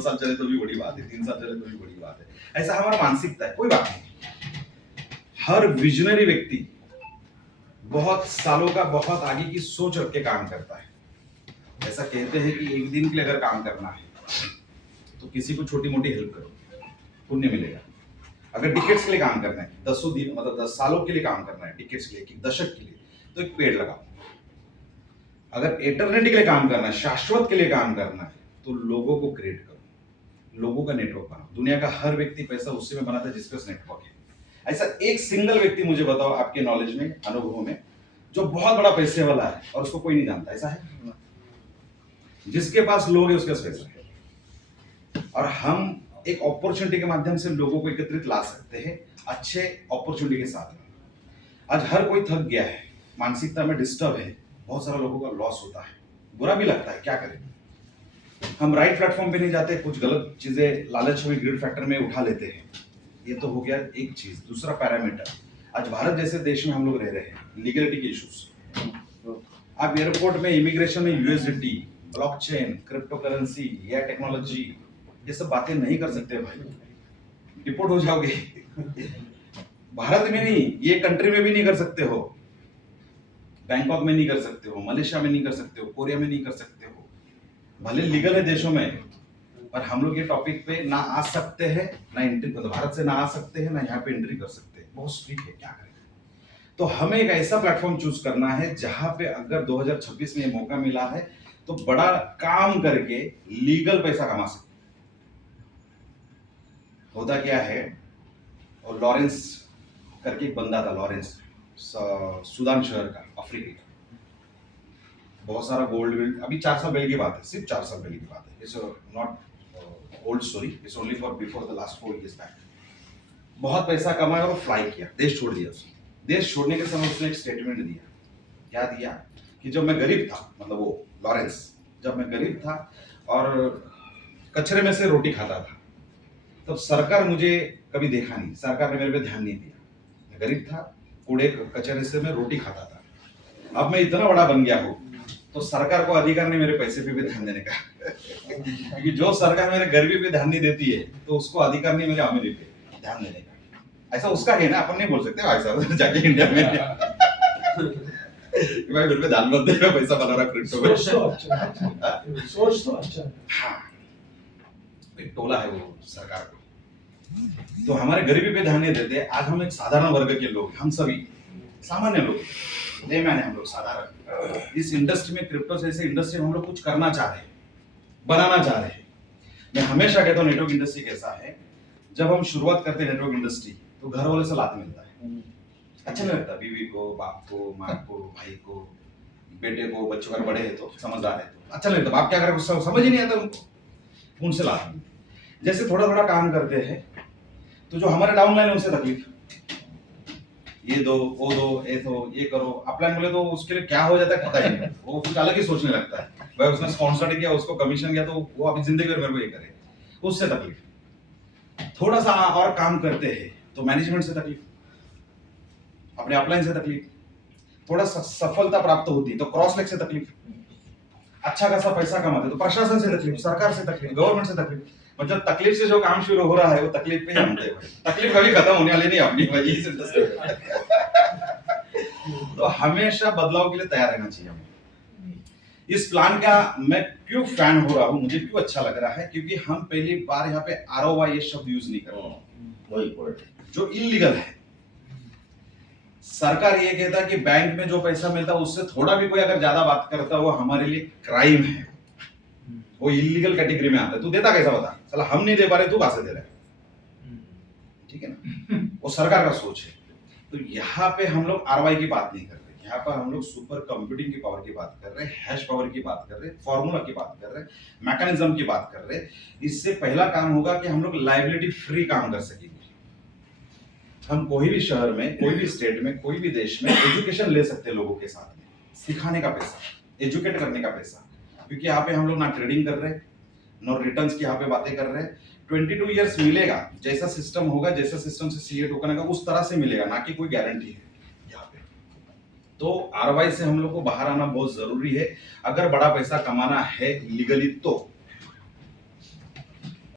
2 साल चले तो भी बड़ी बात है, 3 साल चले तो भी बड़ी बात है। ऐसा हमारा मानसिकता है, कोई बात नहीं। हर विजनरी व्यक्ति बहुत सालों का, बहुत आगे की सोच रख के काम करता है। ऐसा कहते हैं कि एक दिन के लिए अगर काम करना है तो किसी को छोटी मोटी हेल्प करो, पुण्य मिलेगा। अगर डिकेट्स के लिए काम करना है, 10 दिन मतलब 10 सालों के लिए काम करना है, डिकेट्स के लिए, एक दशक के लिए, तो एक पेड़ लगाओ। अगर एटर्निटी के लिए काम करना है, शाश्वत के लिए काम करना है, तो लोगों को क्रिएट करो, लोगों का नेटवर्क बनाओ। दुनिया का हर व्यक्ति पैसा उसी में बनाता है जिसके पास नेटवर्क है। ऐसा एक सिंगल व्यक्ति मुझे बताओ आपके नॉलेज में, अनुभव में, जो बहुत बड़ा पैसे वाला है और उसको कोई नहीं जानता, ऐसा है? जिसके पास लोग है उसके पास पैसा है। और हम एक अपॉर्चुनिटी के माध्यम से लोगों को एकत्रित ला सकते हैं, अच्छे अपॉर्चुनिटी के साथ में। आज हर कोई थक गया है, मानसिकता में डिस्टर्ब है, बहुत सारे लोगों का लॉस होता है, बुरा भी लगता है, क्या करें। हम राइट प्लेटफॉर्म पे नहीं जाते, कुछ गलत चीजें लालच में, ग्रिड फैक्टर में उठा लेते हैं। ये तो हो गया एक चीज। दूसरा पैरामीटर, आज भारत जैसे देश में हम लोग रह रहे हैं, लीगलिटी के इश्यूज। आप एयरपोर्ट में, इमिग्रेशन में यूएसडीटी, ब्लॉकचेन, क्रिप्टो करेंसी या टेक्नोलॉजी, ये सब बातें नहीं कर सकते भाई, डिपोर्ट हो जाओगे। भारत में नहीं, ये कंट्री में भी नहीं कर सकते हो, बैंकॉक में नहीं कर सकते हो, मलेशिया में नहीं कर सकते हो, कोरिया में नहीं कर सकते हो। भले लीगल है देशों में, पर हम लोग ये टॉपिक पे ना आ सकते हैं, ना एंट्री, मतलब भारत से ना आ सकते हैं, ना यहाँ पे एंट्री कर सकते हैं। बहुत स्ट्रिक्ट है, क्या करें। तो हमें एक ऐसा प्लेटफॉर्म चूज करना है जहां पे अगर 2026 में मौका मिला है तो बड़ा काम करके लीगल पैसा कमा सकते। होता क्या है, और लॉरेंस करके एक बंदा था, लॉरेंस, सूडान शहर का, अफ्रीका का, बहुत सारा गोल्ड, अभी 4 साल पहले की बात है, सिर्फ 4 साल पहले की बात है। It's not old story, it's only for before the last 4 years back. बहुत पैसा कमाया और फ्लाई किया, देश छोड़ दिया उसने। देश छोड़ने के समय उसने एक स्टेटमेंट दिया। क्या दिया कि जब मैं गरीब था, मतलब वो लॉरेंस, जब मैं गरीब था और कचरे में से रोटी खाता था, तब सरकार मुझे कभी देखा नहीं, सरकार ने मेरे पे ध्यान नहीं दिया। मैं गरीब था, कूड़े कचरे से मैं रोटी खाता था। अब मैं इतना बड़ा बन गया हूँ तो सरकार को अधिकार नहीं मेरे पैसे पे भी ध्यान देने का। क्योंकि जो सरकार मेरे गरीबी पे ध्यान नहीं देती है तो उसको अधिकार नहीं मेरे अमीरी पे ध्यान देने का। ऐसा उसका है ना, अपन नहीं बोल सकते भाई साहब जाके इंडिया में भाई मेरे पे ध्यान मत दे, मैं पैसा बना रहा क्रिप्टो में। सोच तो अच्छा है। हाँ, एक टोला है वो सरकार को, तो हमारे गरीबी पे ध्यान नहीं देते। आज हम एक साधारण वर्ग के लोग, हम सभी सामान्य लोग, लेमैन है हम लोग, साधारण। इस इंडस्ट्री में, क्रिप्टो जैसे इंडस्ट्री में हम लोग कुछ करना चाह रहे हैं, बनाना चाह रहे हैं। मैं हमेशा कहता हूँ नेटवर्क इंडस्ट्री कैसा है, जब हम शुरुआत करते हैं नेटवर्क इंडस्ट्री तो घर वाले से लात मिलता है, अच्छा नहीं लगता। बीवी को, बाप को, माँ को, भाई को, बेटे को, बच्चों का बड़े है तो, समझदार है तो अच्छा नहीं लगता। बाप क्या करे समझ ही नहीं आता उनको, उनसे लात मिलती। जैसे थोड़ा थोड़ा काम करते हैं तो जो हमारे डाउनलाइन है उनसे तकलीफ, ये दो, वो दो, ये दो, ये करो। अपलाइन बोले तो उसके लिए क्या हो जाता है पता ही नहीं, वो कुछ अलग ही सोचने लगता है। भाई उसने स्पॉन्सर्ड किया, उसको कमीशन किया, तो वो अभी जिंदगी भर मेरे को ये करे, उससे तकलीफ। थोड़ा सा और काम करते हैं तो मैनेजमेंट से तकलीफ, अपने अपलाइन से तकलीफ। थोड़ा सफलता प्राप्त होती तो क्रॉस लेग से तकलीफ। अच्छा खासा पैसा कमाते तो प्रशासन से तकलीफ, सरकार से तकलीफ, गवर्नमेंट से तकलीफ। मतलब तकलीफ से जो काम शुरू हो रहा है वो तकलीफ पे ही हम थे। तकलीफ कभी खत्म होने वाली नहीं अपनी वजह से। तो हमेशा बदलाव के लिए तैयार रहना चाहिए हमें। इस प्लान का मैं क्यों फैन हो रहा हूँ, मुझे क्यों अच्छा लग रहा है, क्योंकि हम पहली बार यहाँ पे आरओआई ये शब्द यूज नहीं कर रहे, जो इलीगल है। सरकार ये कहता है कि बैंक में जो पैसा मिलता है उससे थोड़ा भी कोई अगर ज्यादा बात करता है वो हमारे लिए क्राइम है, वो इलीगल कैटेगरी में आता है। तू देता कैसा बता, चला हम नहीं दे पा रहे, तू कहां से दे रहा है, ठीक है ना। वो सरकार का सोच है। तो यहाँ पे हम लोग आरवाई की बात नहीं कर रहे, यहाँ पर हम लोग सुपर कंप्यूटिंग की पावर की बात कर रहे हैं, हैश पावर की बात कर रहे हैं, फॉर्मूला की बात कर रहे हैं, मैकेनिज्म की बात कर रहे हैं। इससे पहला काम होगा कि हम लोग लाइबिलिटी फ्री काम कर सकेंगे। हम कोई भी शहर में, कोई भी स्टेट में, कोई भी देश में एजुकेशन ले सकते हैं लोगों के साथ में, सिखाने का पैसा, एजुकेट करने का पैसा। क्योंकि यहाँ पे हम लोग ना ट्रेडिंग कर रहे, ना रिटर्न्स की यहाँ पे बातें कर रहे हैं। 22 ईयर्स मिलेगा, जैसा सिस्टम होगा, जैसा सिस्टम से सीए टोकन होगा उस तरह से मिलेगा, ना कि कोई गारंटी है यहाँ पे। तो आरवाई से हम लोग को बाहर आना बहुत जरूरी है अगर बड़ा पैसा कमाना है लीगली तो।